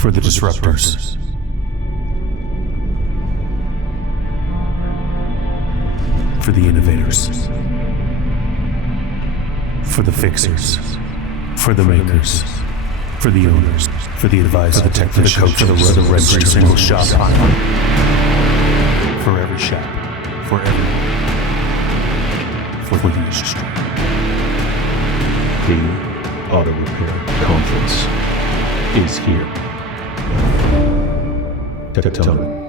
For the disruptors. For the innovators. For the fixers. For the makers. For the owners. For the advisors. For the technicians. For the coaches. For the every single shop. For every shop. For every. For the industry. The Auto Repair Conference is here. Tektonic.